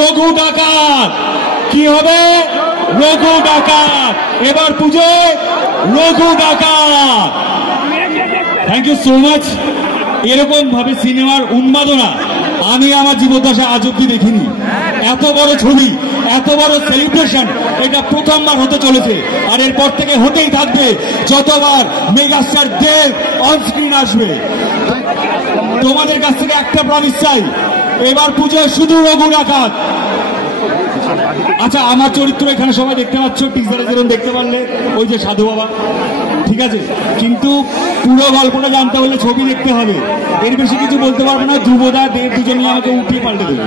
রঘু ডাকাত কি হবে? রঘু ডাকাত। এবার পুজোয় Raghu Dakat. Thank you so much. এরকম ভাবে সিনেমার উন্মাদনা আমি আমার জীবদ্দশা আজ অব্দি দেখিনি। এত বড় ছবি, এত বড় সেলিব্রেশন এটা প্রথমবার হতে চলেছে, আর এরপর থেকে হতেই থাকবে যতবার মেগাস্টার দেব অন স্ক্রিন আসবে। তোমাদের কাছ থেকে একটা প্রমিস চাই, এবার পুজোয় শুধু রঘু ডাকাত। আচ্ছা, আমার চরিত্র এখানে সবাই দেখতে পাচ্ছ, টিজারে যেরকম দেখতে পারলে, ওই যে সাধু বাবা, ঠিক আছে, কিন্তু পুরো গল্পটা জানতে হলে ছবি দেখতে হবে। এর বেশি কিছু বলতে পারবো না। ধ্রুবদা দেব দুজনে আমাকে উঠিয়ে পাল্টে দেবে,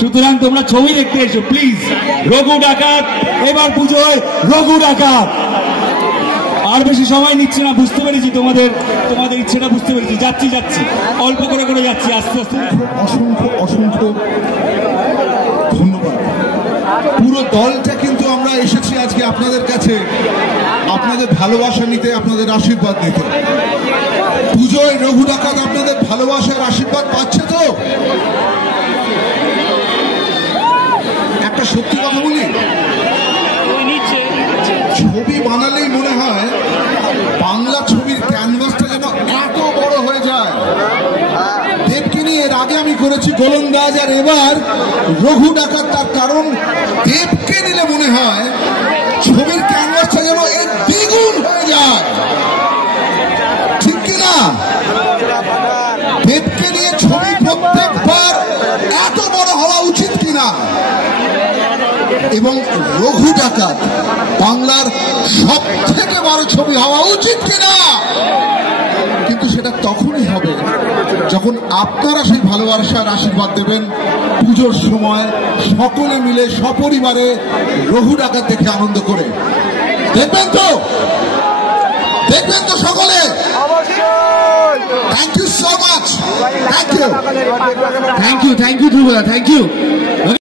সুতরাং তোমরা ছবি দেখতে এসো প্লিজ। রঘু ডাকাত, এবার পুজোয় রঘু ডাকাত। আর বেশি সময় নিচ্ছি না, বুঝতে পেরেছি তোমাদের ইচ্ছেটা বুঝতে পেরেছি। যাচ্ছি অল্প করে করে যাচ্ছি, আস্তে আস্তে। অসংখ্য অসংখ্য ধন্যবাদ। পুরো দলটা কিন্তু আমরা এসেছি আজকে আপনাদের কাছে, আপনাদের ভালোবাসা নিতে, আপনাদের আশীর্বাদ নিতে। পুজোয় রঘু ডাকাত আপনাদের ভালোবাসার আশীর্বাদ পাচ্ছে তো? একটা সত্যি কথা বলি, ছবি বানালেই মনে হয় বাংলা ছবির ক্যানভাসটা যেন এত বড় হয়ে যায়। দেবকে নিয়ে এর আগে আমি করেছি গোলন্দাজ, আর এবার রঘু ডাকাত। তার কারণ দেবকে নিলে মনে হয় ছবির ক্যানভাসটা যেন এর দ্বিগুণ হয়ে যায়, ঠিক কিনা? দেবকে নিয়ে ছবি প্রত্যেকবার এত বড় হওয়া উচিত কিনা? এবং রঘু ডাকাত বাংলার সব থেকে বড় ছবি হওয়া উচিত কিনা? কিন্তু সেটা তখনই হবে যখন আপনারা সেই ভালোবাসার আশীর্বাদ দেবেন। পুজোর সময় সকলে মিলে সপরিবারে রঘু ডাকাত দেখে আনন্দ করে দেখবেন তো সকলে। Thank you so much. Thank you ধ্রুবদা, থ্যাংক ইউ।